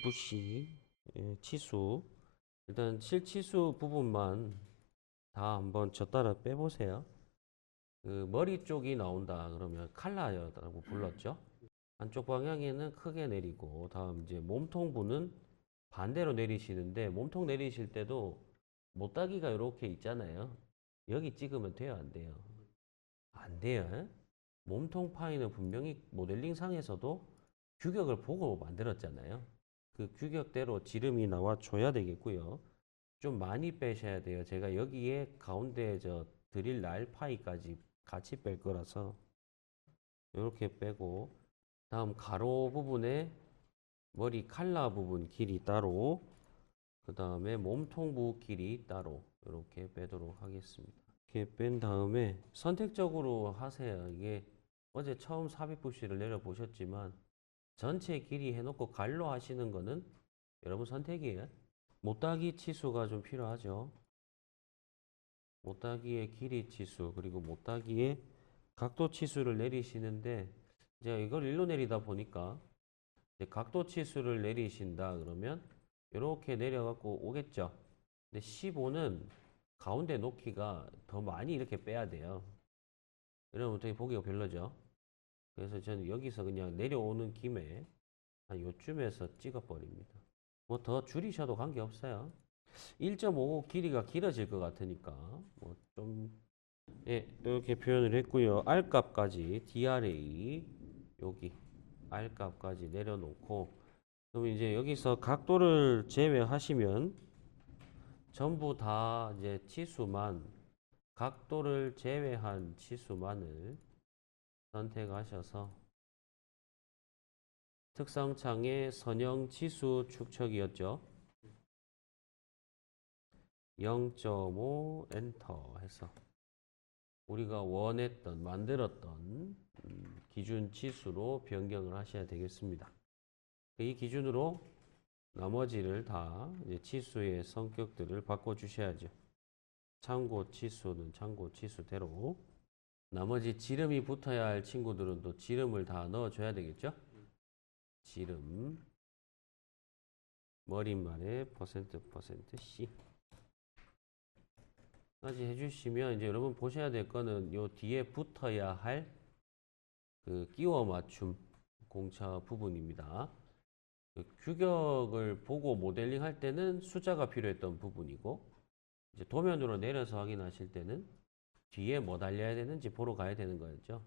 부시 예, 치수 일단 실치수 부분만 다 한번 저 따라 빼보세요. 그 머리 쪽이 나온다 그러면 칼라여라고 불렀죠. 한쪽 방향에는 크게 내리고 다음 이제 몸통 부는 반대로 내리시는데 몸통 내리실 때도 못따기가 이렇게 있잖아요. 여기 찍으면 돼요, 안 돼요? 안 돼요. 에? 몸통 파이는 분명히 모델링 상에서도 규격을 보고 만들었잖아요. 그 규격대로 지름이 나와 줘야 되겠고요. 좀 많이 빼셔야 돼요. 제가 여기에 가운데 저 드릴 날 파이까지 같이 뺄 거라서 이렇게 빼고 다음 가로 부분에 머리 칼라 부분 길이 따로 그 다음에 몸통부 길이 따로 이렇게 빼도록 하겠습니다. 이렇게 뺀 다음에 선택적으로 하세요. 이게 어제 처음 삽입 부시를 내려보셨지만 전체 길이 해놓고 갈로 하시는 거는 여러분 선택이에요. 못따기 치수가 좀 필요하죠. 못따기의 길이 치수 그리고 못따기의 각도 치수를 내리시는데 제가 이걸 일로 내리다 보니까 각도 치수를 내리신다 그러면 이렇게 내려갖고 오겠죠. 근데 15는 가운데 놓기가 더 많이 이렇게 빼야 돼요. 이러면 되게 보기가 별로죠. 그래서 저는 여기서 그냥 내려오는 김에 한 요쯤에서 찍어버립니다. 뭐 더 줄이셔도 관계없어요. 1.5 길이가 길어질 것 같으니까 뭐 좀 예, 이렇게 표현을 했고요. R 값까지 DRA 여기 R 값까지 내려놓고 그럼 이제 여기서 각도를 제외하시면 전부 다 이제 치수만 각도를 제외한 치수만을 선택하셔서 특성창의 선형 치수 축척이었죠. 0.5 엔터 해서 우리가 원했던 만들었던 음, 기준 치수로 변경을 하셔야 되겠습니다. 이 기준으로 나머지를 다 치수의 성격들을 바꿔 주셔야죠. 참고 치수는 참고 치수대로 나머지 지름이 붙어야 할 친구들은 또 지름을 다 넣어 줘야 되겠죠? 지름 머릿말에 퍼센트 퍼센트 C 까지 해주시면 이제 여러분 보셔야 될 거는 요 뒤에 붙어야 할 그 끼워 맞춤 공차 부분입니다. 그 규격을 보고 모델링 할 때는 숫자가 필요했던 부분이고 이제 도면으로 내려서 확인하실 때는 뒤에 뭐 달려야 되는지 보러 가야 되는 거였죠.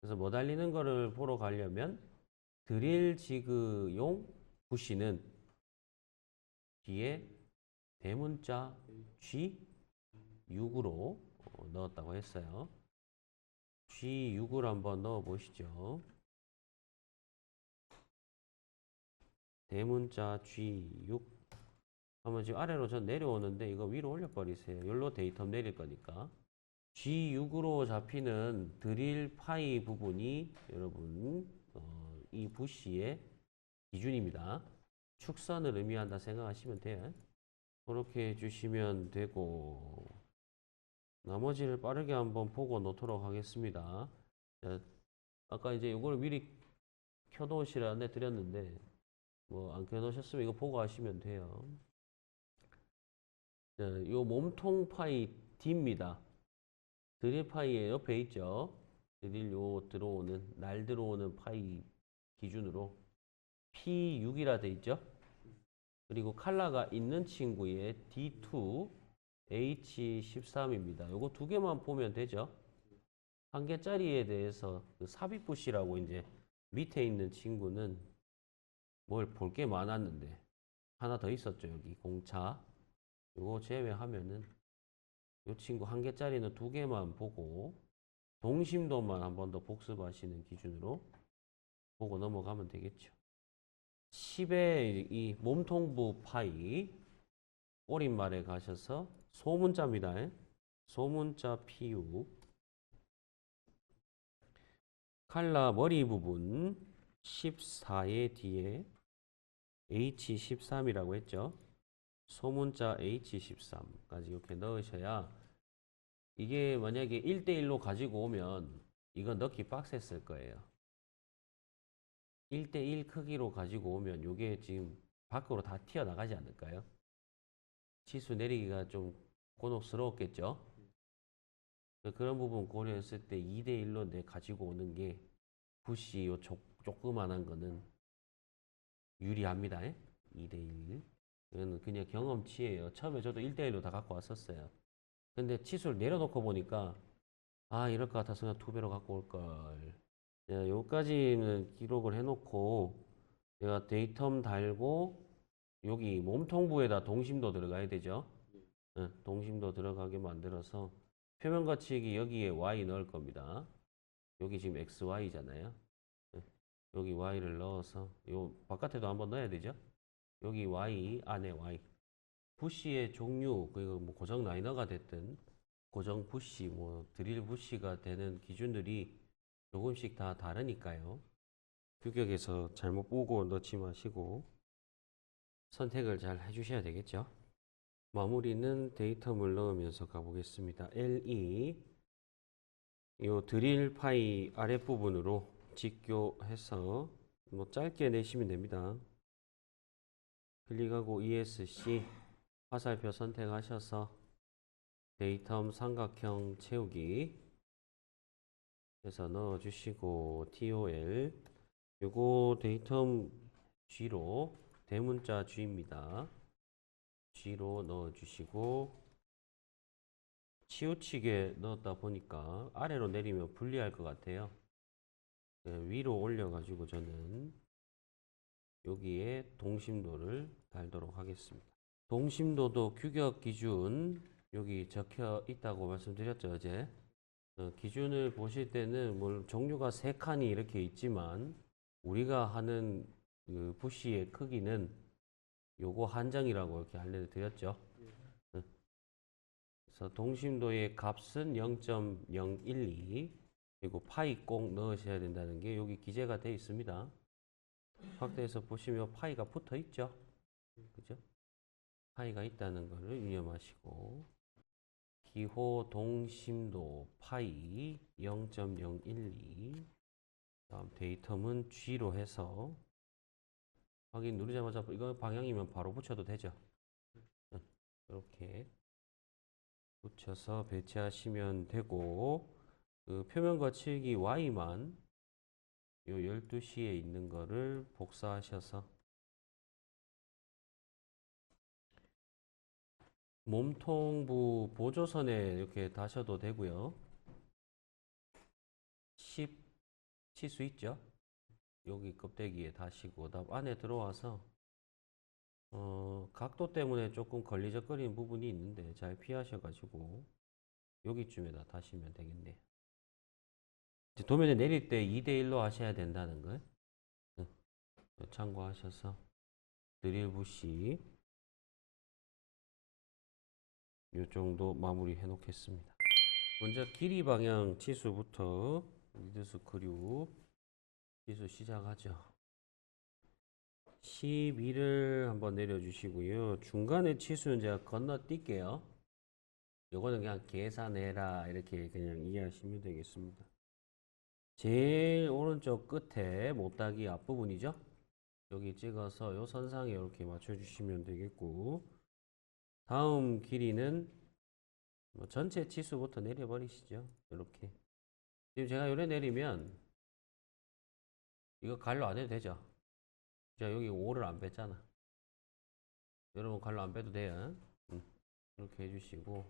그래서 뭐 달리는 거를 보러 가려면 드릴 지그용 부시는 뒤에 대문자 G6으로 넣었다고 했어요. G6을 한번 넣어 보시죠. 대문자 G6 하면 지금 아래로 전 내려오는데 이거 위로 올려버리세요. 여기로 데이터 내릴 거니까. G6으로 잡히는 드릴 파이 부분이 여러분 어, 이 부시의 기준입니다. 축선을 의미한다 생각하시면 돼요. 그렇게 해주시면 되고 나머지를 빠르게 한번 보고 놓도록 하겠습니다. 자, 아까 이제 이걸 미리 켜놓으시라 안내 드렸는데 뭐 안 켜놓으셨으면 이거 보고 하시면 돼요. 자, 요 몸통 파이 D입니다. 드릴 파이에 옆에 있죠. 드릴 요 들어오는 날 들어오는 파이 기준으로 P6이라 돼 있죠. 그리고 칼라가 있는 친구의 D2 H13입니다. 요거 두 개만 보면 되죠. 한 개짜리에 대해서 그 삽입부시라고 이제 밑에 있는 친구는 뭘 볼 게 많았는데 하나 더 있었죠. 여기 공차. 요거 제외하면은 요 친구 한 개짜리는 두 개만 보고 동심도만 한 번 더 복습하시는 기준으로 보고 넘어가면 되겠죠. 10의 이 몸통부 파이 오린말에 가셔서 소문자입니다. 소문자 PU 칼라 머리 부분 14의 뒤에 H13이라고 했죠. 소문자 H13까지 이렇게 넣으셔야 이게 만약에 1대1로 가지고 오면 이건 넣기 빡셌을 거예요. 1대1 크기로 가지고 오면 요게 지금 밖으로 다 튀어나가지 않을까요? 치수 내리기가 좀 곤혹스러웠겠죠? 그런 부분 고려했을 때 2대1로 내 가지고 오는 게 붓이 요 조, 조그만한 거는 유리합니다. 2대1. 이거는 그냥 경험치예요. 처음에 저도 1대1로 다 갖고 왔었어요. 근데 치수를 내려놓고 보니까 아 이럴 것 같아서 그냥 두 배로 갖고 올걸. 자, 요까지는 기록을 해놓고 제가 데이텀 달고 여기 몸통부에다 동심도 들어가야 되죠. 응, 동심도 들어가게 만들어서 표면 거치기 여기에 y 넣을 겁니다. 여기 지금 x, y잖아요. 여기 y를 넣어서 요 바깥에도 한번 넣어야 되죠. 여기 y 안에 y. 부시의 종류 그리고 뭐 고정 라이너가 됐든 고정 부시 뭐 드릴 부시가 되는 기준들이 조금씩 다 다르니까요. 규격에서 잘못 보고 넣지 마시고 선택을 잘 해주셔야 되겠죠. 마무리는 데이터물 넣으면서 가보겠습니다. LE 요 드릴 파이 아랫부분으로 직교해서 뭐 짧게 내시면 됩니다. 클릭하고 ESC 화살표 선택하셔서 데이텀 삼각형 채우기 해서 넣어주시고 TOL 요거 데이텀 G로 대문자 G입니다. G로 넣어주시고 치우치게 넣었다 보니까 아래로 내리면 불리할 것 같아요. 네, 위로 올려가지고 저는 여기에 동심도를 달도록 하겠습니다. 동심도도 규격 기준 여기 적혀 있다고 말씀드렸죠 어제. 어, 기준을 보실 때는 뭐 종류가 세 칸이 이렇게 있지만 우리가 하는 그 부시의 크기는 요거 한 장이라고 이렇게 알려드렸죠. 응. 그래서 동심도의 값은 0.012 그리고 파이 꼭 넣으셔야 된다는 게 여기 기재가 되어 있습니다. 확대해서 보시면 파이가 붙어 있죠. 그죠? 파이가 있다는 것을 유념하시고 기호 동심도 파이 0.012 다음 데이텀은 G로 해서 확인 누르자마자 이거 방향이면 바로 붙여도 되죠. 응, 이렇게 붙여서 배치하시면 되고 그 표면 거치기 Y만 요 12시에 있는 거를 복사하셔서 몸통부 보조선에 이렇게 다셔도 되고요. 10 치수 있죠? 여기 껍데기에 다시고 안에 들어와서 어, 각도 때문에 조금 걸리적거리는 부분이 있는데 잘 피하셔가지고 여기쯤에다 다시면 되겠네요. 도면에 내릴 때 2대1로 하셔야 된다는 걸 응, 참고하셔서 드릴 부시 이 정도 마무리 해 놓겠습니다. 먼저 길이 방향 치수부터 리드스 크류 치수 시작하죠. 12를 한번 내려주시고요. 중간에 치수는 제가 건너뛸게요. 요거는 그냥 계산해라 이렇게 그냥 이해하시면 되겠습니다. 제일 오른쪽 끝에 못따기 앞부분이죠. 여기 찍어서 요 선상에 이렇게 맞춰주시면 되겠고 다음 길이는 뭐 전체 치수부터 내려버리시죠. 이렇게 지금 제가 요래 내리면 이거 갈로 안 해도 되죠. 자 여기 5를 안 뺐잖아. 여러분 갈로 안 빼도 돼요. 음, 이렇게 해주시고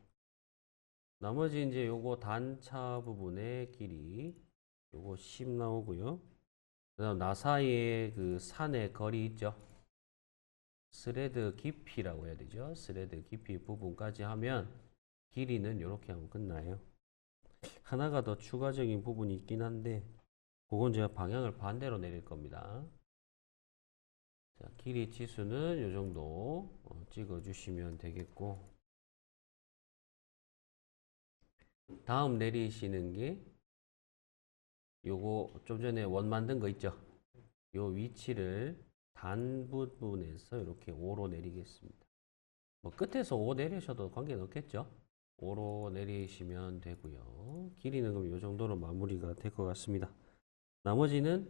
나머지 이제 요거 단차 부분의 길이 요거 10 나오고요. 그 다음 나사의 그 산의 거리 있죠. 스레드 깊이라고 해야 되죠. 스레드 깊이 부분까지 하면 길이는 이렇게 하면 끝나요. 하나가 더 추가적인 부분이 있긴 한데 그건 제가 방향을 반대로 내릴 겁니다. 자, 길이 치수는 이 정도 어, 찍어 주시면 되겠고 다음 내리시는 게 요거 좀 전에 원 만든 거 있죠? 요 위치를 단 부분에서 이렇게 5로 내리겠습니다. 뭐 끝에서 5 내리셔도 관계는 없겠죠? 5로 내리시면 되고요. 길이는 그럼 이 정도로 마무리가 될 것 같습니다. 나머지는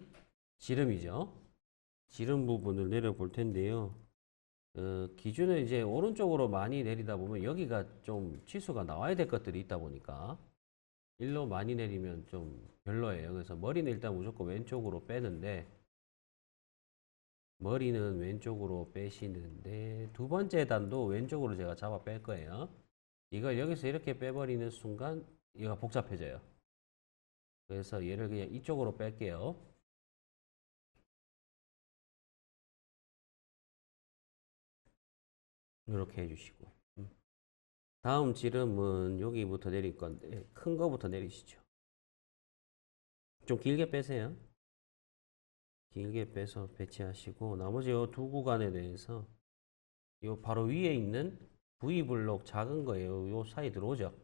지름이죠. 지름 부분을 내려 볼 텐데요. 어, 기준을 이제 오른쪽으로 많이 내리다 보면 여기가 좀 치수가 나와야 될 것들이 있다 보니까 일로 많이 내리면 좀 별로예요. 그래서 머리는 일단 무조건 왼쪽으로 빼는데 머리는 왼쪽으로 빼시는데 두 번째 단도 왼쪽으로 제가 잡아 뺄 거예요. 이걸 여기서 이렇게 빼버리는 순간 얘가 복잡해져요. 그래서 얘를 그냥 이쪽으로 뺄게요. 이렇게 해주시고 음. 다음 지름은 여기부터 내릴 건데 큰 거부터 내리시죠. 좀 길게 빼세요. 길게 빼서 배치하시고 나머지 요두 구간에 대해서 요 바로 위에 있는 V 블록 작은 거예요. 요 사이 들어오죠.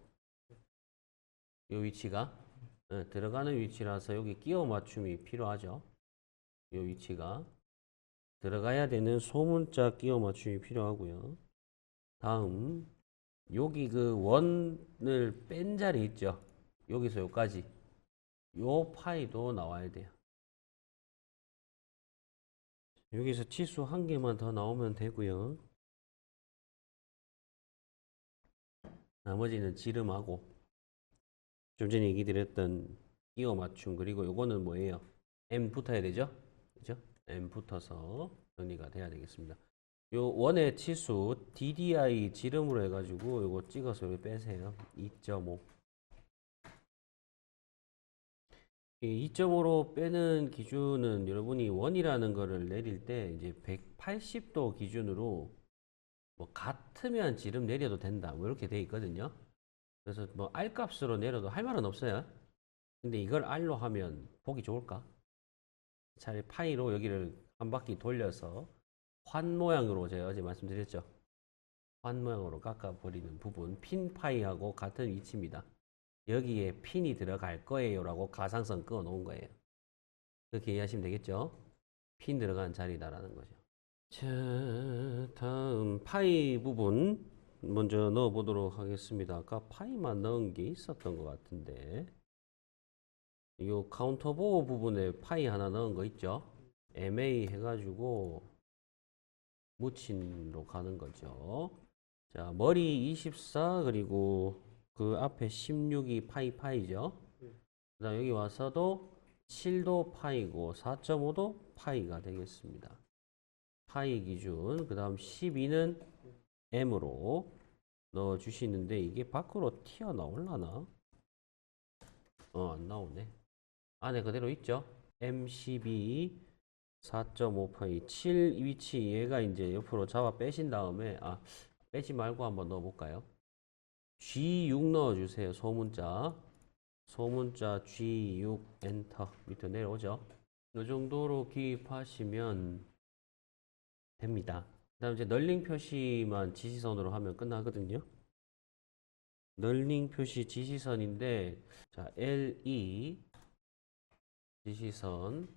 요 위치가 예, 들어가는 위치라서 여기 끼워 맞춤이 필요하죠. 요 위치가 들어가야 되는 소문자 끼워 맞춤이 필요하고요. 다음 여기 그 원을 뺀 자리 있죠. 여기서 여기까지 요 파이도 나와야 돼요. 여기서 치수 한 개만 더 나오면 되고요. 나머지는 지름하고 좀 전에 얘기 드렸던 끼워 맞춤 그리고 요거는 뭐예요? M 붙어야 되죠? 그죠? M 붙어서 정리가 돼야 되겠습니다. 요 원의 치수 DDI 지름으로 해가지고 요거 찍어서 빼세요. 2.5. 2.5로 빼는 기준은 여러분이 원이라는 거를 내릴 때 이제 180도 기준으로 뭐 같으면 지름 내려도 된다. 뭐 이렇게 돼 있거든요. 그래서 뭐 R 값으로 내려도 할 말은 없어요. 근데 이걸 R로 하면 보기 좋을까? 차라리 파이로 여기를 한 바퀴 돌려서 환 모양으로 제가 어제 말씀드렸죠. 환 모양으로 깎아버리는 부분 핀 파이하고 같은 위치입니다. 여기에 핀이 들어갈 거예요 라고 가상성 끊어 놓은 거예요. 그렇게 이해하시면 되겠죠? 핀 들어간 자리다라는 거죠. 자, 다음 파이 부분 먼저 넣어 보도록 하겠습니다. 아까 파이만 넣은 게 있었던 것 같은데 이 카운터 보호 부분에 파이 하나 넣은 거 있죠? MA 해가지고 묻힌로 가는 거죠. 자, 머리 24 그리고 그 앞에 16이 파이 파이죠. 그다음 여기 와서도 7도 파이고 4.5도 파이가 되겠습니다. 파이 기준. 그다음 12는 M으로 넣어 주시는데 이게 밖으로 튀어 나올라나? 어, 안 나오네. 안에 그대로 있죠. M12 4.5 파이 7 위치 얘가 이제 옆으로 잡아 빼신 다음에 아 빼지 말고 한번 넣어 볼까요? G6 넣어주세요. 소문자. 소문자 G6 엔터. 밑으로 내려오죠. 이 정도로 기입하시면 됩니다. 그 다음 이제 널링 표시만 지시선으로 하면 끝나거든요. 널링 표시 지시선인데, 자, LE 지시선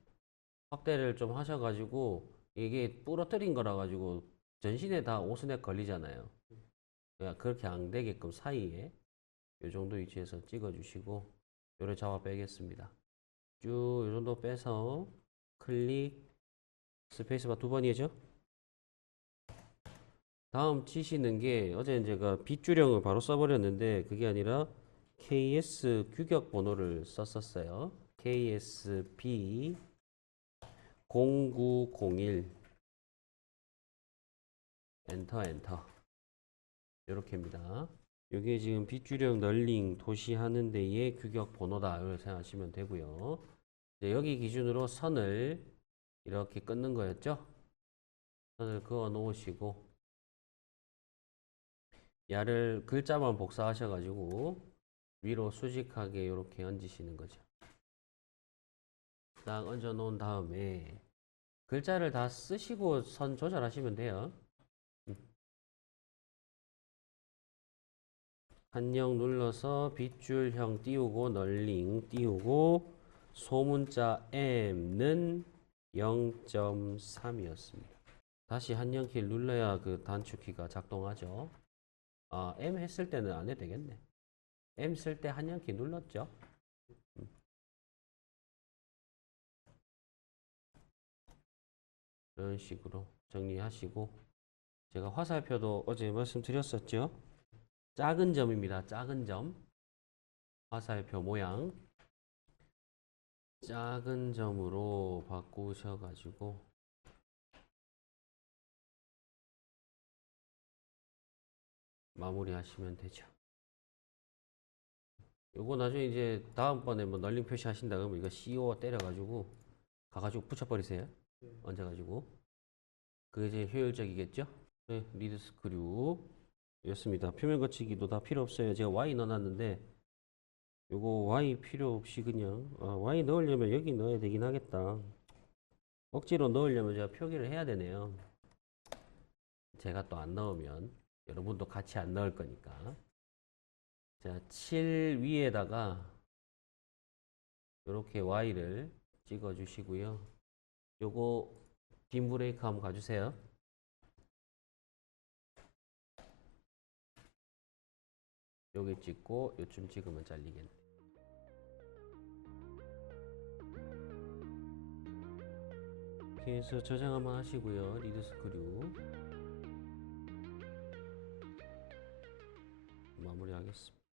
확대를 좀 하셔가지고, 이게 부러뜨린 거라 가지고 전신에 다 오스넥 걸리잖아요. 그냥 그렇게 안 되게끔 사이에 이 정도 위치에서 찍어 주시고 요를 잡아 빼겠습니다. 쭉이 정도 빼서 클릭 스페이스바 두 번이죠. 다음 치시는 게 어제 제가 빗줄형을 바로 써버렸는데 그게 아니라 KS 규격 번호를 썼었어요. KSB 0901 엔터 엔터 이렇게입니다. 이게 지금 빗줄형 널링 도시 하는 데의 규격 번호다 이렇게 생각하시면 되고요. 여기 기준으로 선을 이렇게 끊는 거였죠. 선을 그어 놓으시고 야를 글자만 복사하셔가지고 위로 수직하게 이렇게 얹으시는 거죠. 딱 얹어 놓은 다음에 글자를 다 쓰시고 선 조절하시면 돼요. 한영 눌러서 빗줄형 띄우고 널링 띄우고 소문자 M는 0.3이었습니다. 다시 한영 키를 눌러야 그 단축키가 작동하죠. 아, M 했을 때는 안 해도 되겠네. M 쓸 때 한영 키 눌렀죠. 이런 식으로 정리하시고 제가 화살표도 어제 말씀드렸었죠. 작은 점입니다. 작은 점. 화살표 모양. 작은 점으로 바꾸셔가지고 마무리하시면 되죠. 요거 나중에 이제 다음번에 뭐 널림 표시 하신다 그러면 이거 CO 때려가지고 가가지고 붙여버리세요. 얹어가지고 그게 제일 효율적이겠죠? 네, 리드 스크류 였습니다. 표면 거치기도 다 필요 없어요. 제가 Y 넣어놨는데 요거 Y 필요 없이 그냥 아, Y 넣으려면 여기 넣어야 되긴 하겠다. 억지로 넣으려면 제가 표기를 해야 되네요. 제가 또 안 넣으면 여러분도 같이 안 넣을 거니까. 자, 7 위에다가 이렇게 Y를 찍어 주시고요. 요거 빔 브레이크 한번 가주세요. 여기 찍고 요쯤 찍으면 잘리겠네. 이렇게 해서 저장 한번 하시고요. 리드 스크류 마무리하겠습니다.